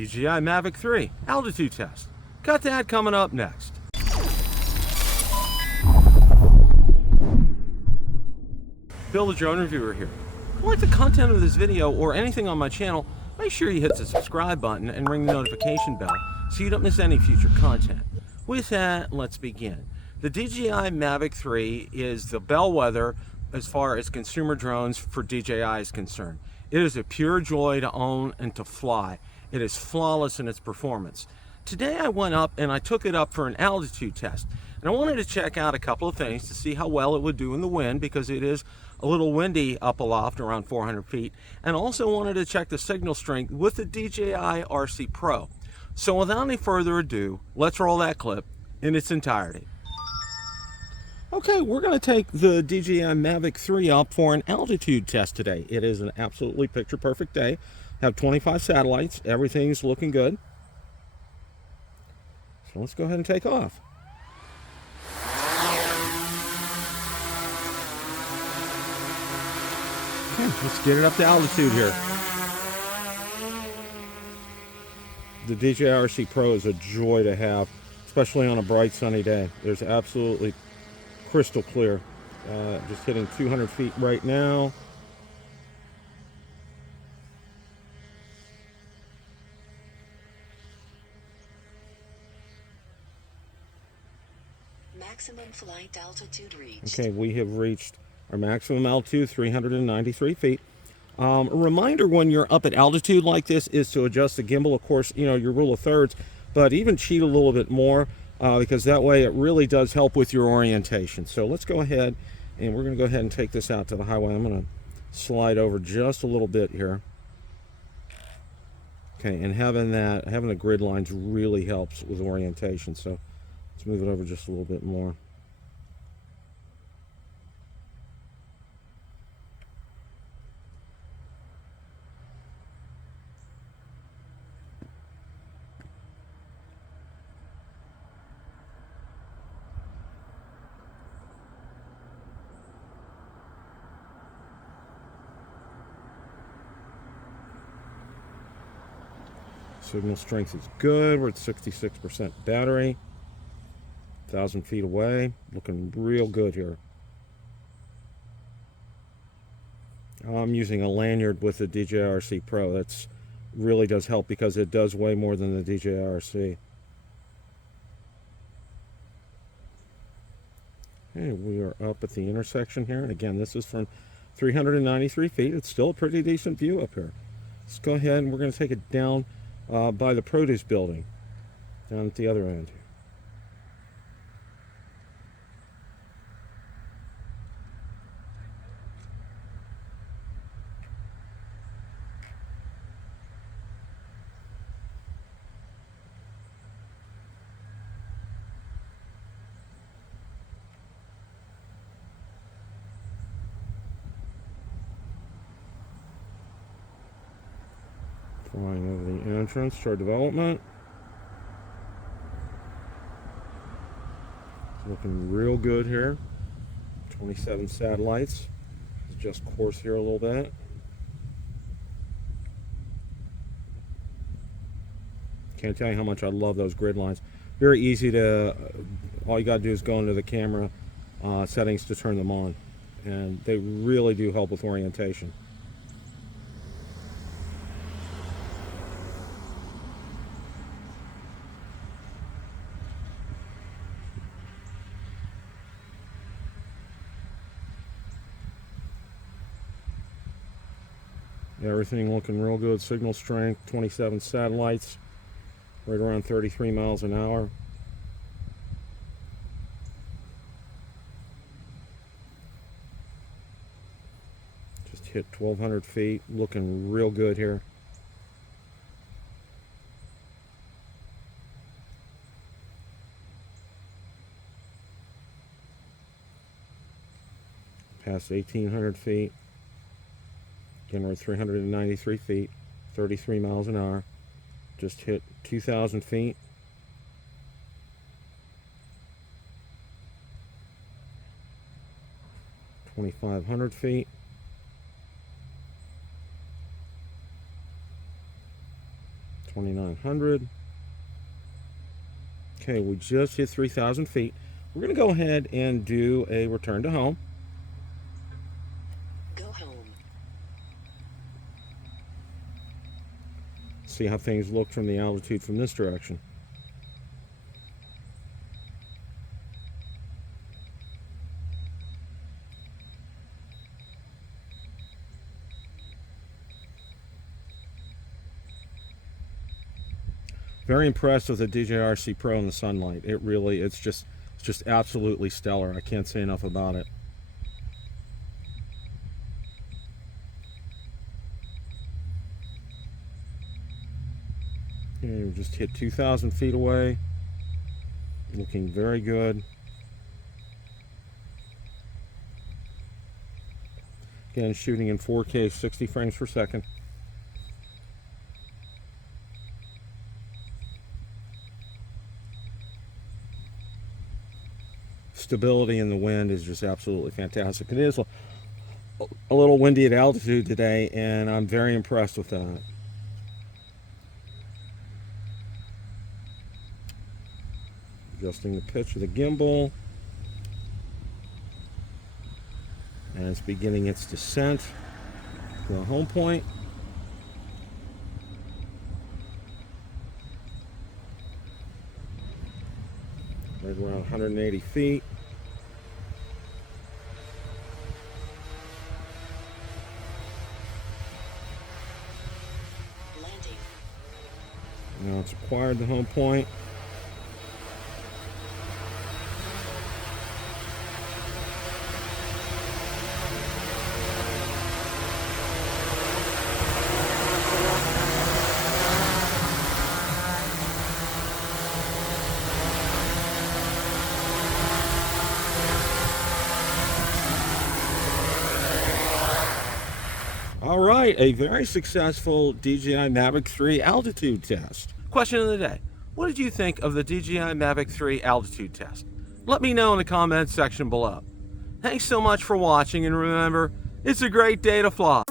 DJI Mavic 3 altitude test. Got that coming up next. Bill the Drone Reviewer here. If you like the content of this video or anything on my channel, make sure you hit the subscribe button and ring the notification bell so you don't miss any future content. With that, let's begin. The DJI Mavic 3 is the bellwether as far as consumer drones for DJI is concerned. It is a pure joy to own and to fly. It is flawless in its performance. Today I went up and I took it up for an altitude test. And I wanted to check out a couple of things to see how well it would do in the wind, because it is a little windy up aloft around 400 feet. And also wanted to check the signal strength with the DJI RC Pro. So without any further ado, let's roll that clip in its entirety. Okay, we're going to take the DJI Mavic 3 up for an altitude test today. It is an absolutely picture-perfect day. Have 25 satellites. Everything's looking good. So let's go ahead and take off. Okay, let's get it up to altitude here. The DJI RC Pro is a joy to have, especially on a bright sunny day. There's absolutely crystal clear. Just hitting 200 feet right now. Maximum flight altitude reached. Okay, we have reached our maximum altitude, 393 feet. A reminder when you're up at altitude like this is to adjust the gimbal, of course, you know, your rule of thirds, but even cheat a little bit more because that way it really does help with your orientation. So let's go ahead and we're going to go ahead and take this out to the highway. I'm going to slide over just a little bit here. Okay, and having the grid lines really helps with orientation. So let's move it over just a little bit more. Signal strength is good. We're at 66% battery. 1,000 feet away. Looking real good here. I'm using a lanyard with the DJI RC Pro. That's really does help because it does weigh more than the DJI RC. Okay, we are up at the intersection here. And again, this is from 393 feet. It's still a pretty decent view up here. Let's go ahead and we're going to take it down by the produce building down at the other end. Flying over the entrance to our development. It's looking real good here. 27 satellites. Let's just course here a little bit. Can't tell you how much I love those grid lines. Very easy to, all you gotta do is go into the camera settings to turn them on. And they really do help with orientation. Everything looking real good. Signal strength, 27 satellites, right around 33 miles an hour. Just hit 1,200 feet, looking real good here. Past 1,800 feet. Again, we're at 393 feet, 33 miles an hour. Just hit 2,000 feet. $2,500 feet. 2,900. Okay, we just hit 3,000 feet. We're going to go ahead and do a return to home. Go home. See how things look from the altitude from this direction. Very impressed with the DJI RC Pro in the sunlight. It's just absolutely stellar. I can't say enough about it. Okay, we just hit 2,000 feet away. Looking very good. Again, shooting in 4K, 60 frames per second. Stability in the wind is just absolutely fantastic. It is a little windy at altitude today, and I'm very impressed with that. Adjusting the pitch of the gimbal, and it's beginning its descent to the home point. Right around 180 feet. Landing. Now it's acquired the home point. All right, a very successful DJI Mavic 3 altitude test. Question of the day. What did you think of the DJI Mavic 3 altitude test? Let me know in the comments section below. Thanks so much for watching, and remember, it's a great day to fly.